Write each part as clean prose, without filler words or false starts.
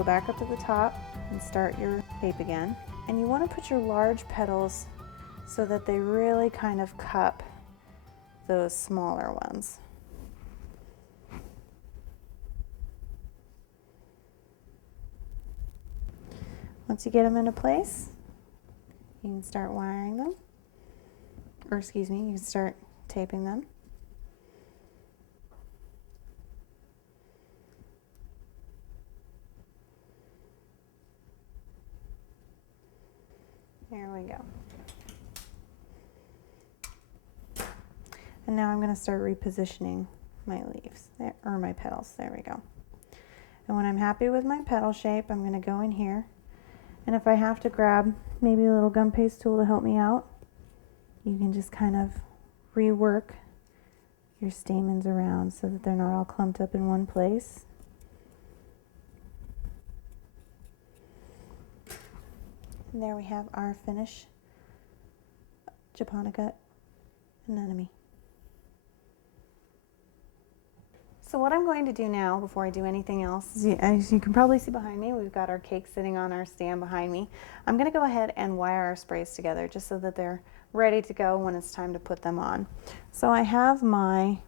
go back up to the top and start your shape again. And you want to put your large petals so that they really kind of cup those smaller ones. Once you get them into place, you can start wiring them, or excuse me, you can start taping them. There we go. And now I'm going to start repositioning my leaves, or my petals. There we go. And when I'm happy with my petal shape, I'm going to go in here. And if I have to grab maybe a little Gumpaste tool to help me out, you can just kind of rework your stamens around so that they're not all clumped up in one place. And there we have our finished japonica anemone. So what I'm going to do now, before I do anything else, is as you can probably see behind me, we've got our cake sitting on our stand behind me. I'm going to go ahead and wire our sprays together just so that they're ready to go when it's time to put them on. So I have my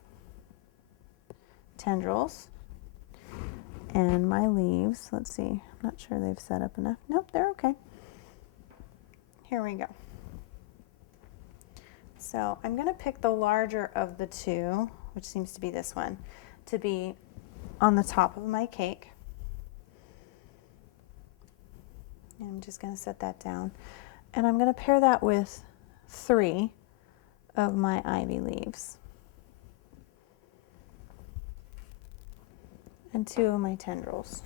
tendrils and my leaves. Let's see, I'm not sure they've set up enough. Nope, they're okay. Here we go. So I'm going to pick the larger of the two, which seems to be this one, to be on the top of my cake. And I'm just going to set that down. And I'm going to pair that with 3 of my ivy leaves and 2 of my tendrils.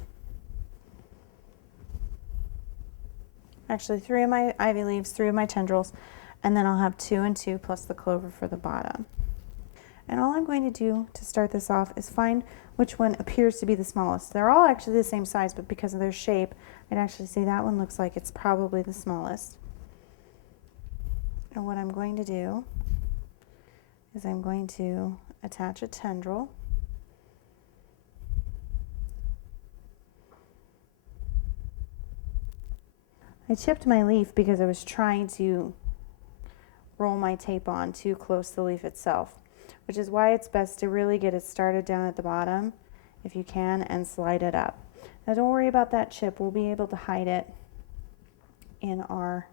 Actually, 3 of my ivy leaves, 3 of my tendrils, and then I'll have 2 and 2 plus the clover for the bottom. And all I'm going to do to start this off is find which one appears to be the smallest. They're all actually the same size, but because of their shape, I'd actually say that one looks like it's probably the smallest. And what I'm going to do is I'm going to attach a tendril. I chipped my leaf because I was trying to roll my tape on too close to the leaf itself, which is why it's best to really get it started down at the bottom if you can and slide it up. Now don't worry about that chip, we'll be able to hide it in our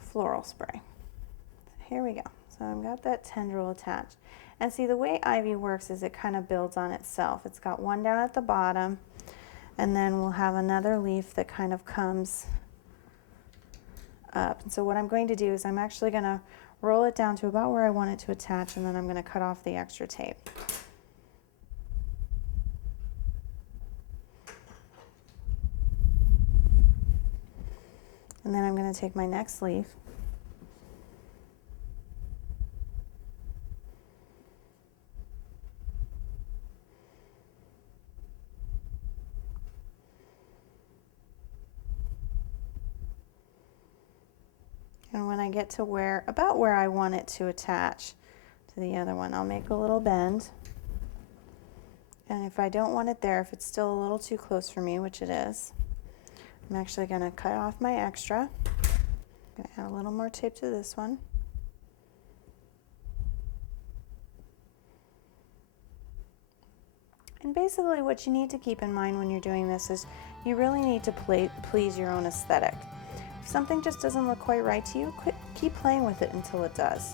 floral spray. Here we go. So I've got that tendril attached. And see, the way ivy works is it kind of builds on itself. It's got one down at the bottom, and then we'll have another leaf that kind of comes up. And so what I'm going to do is I'm actually going to roll it down to about where I want it to attach, and then I'm going to cut off the extra tape. And then I'm going to take my next leaf and when I get to about where I want it to attach to the other one, I'll make a little bend. And if I don't want it there, if it's still a little too close for me, which it is, I'm actually going to cut off my extra. I'm going to add a little more tape to this one. And basically what you need to keep in mind when you're doing this is you really need to please your own aesthetic. If something just doesn't look quite right to you, keep playing with it until it does.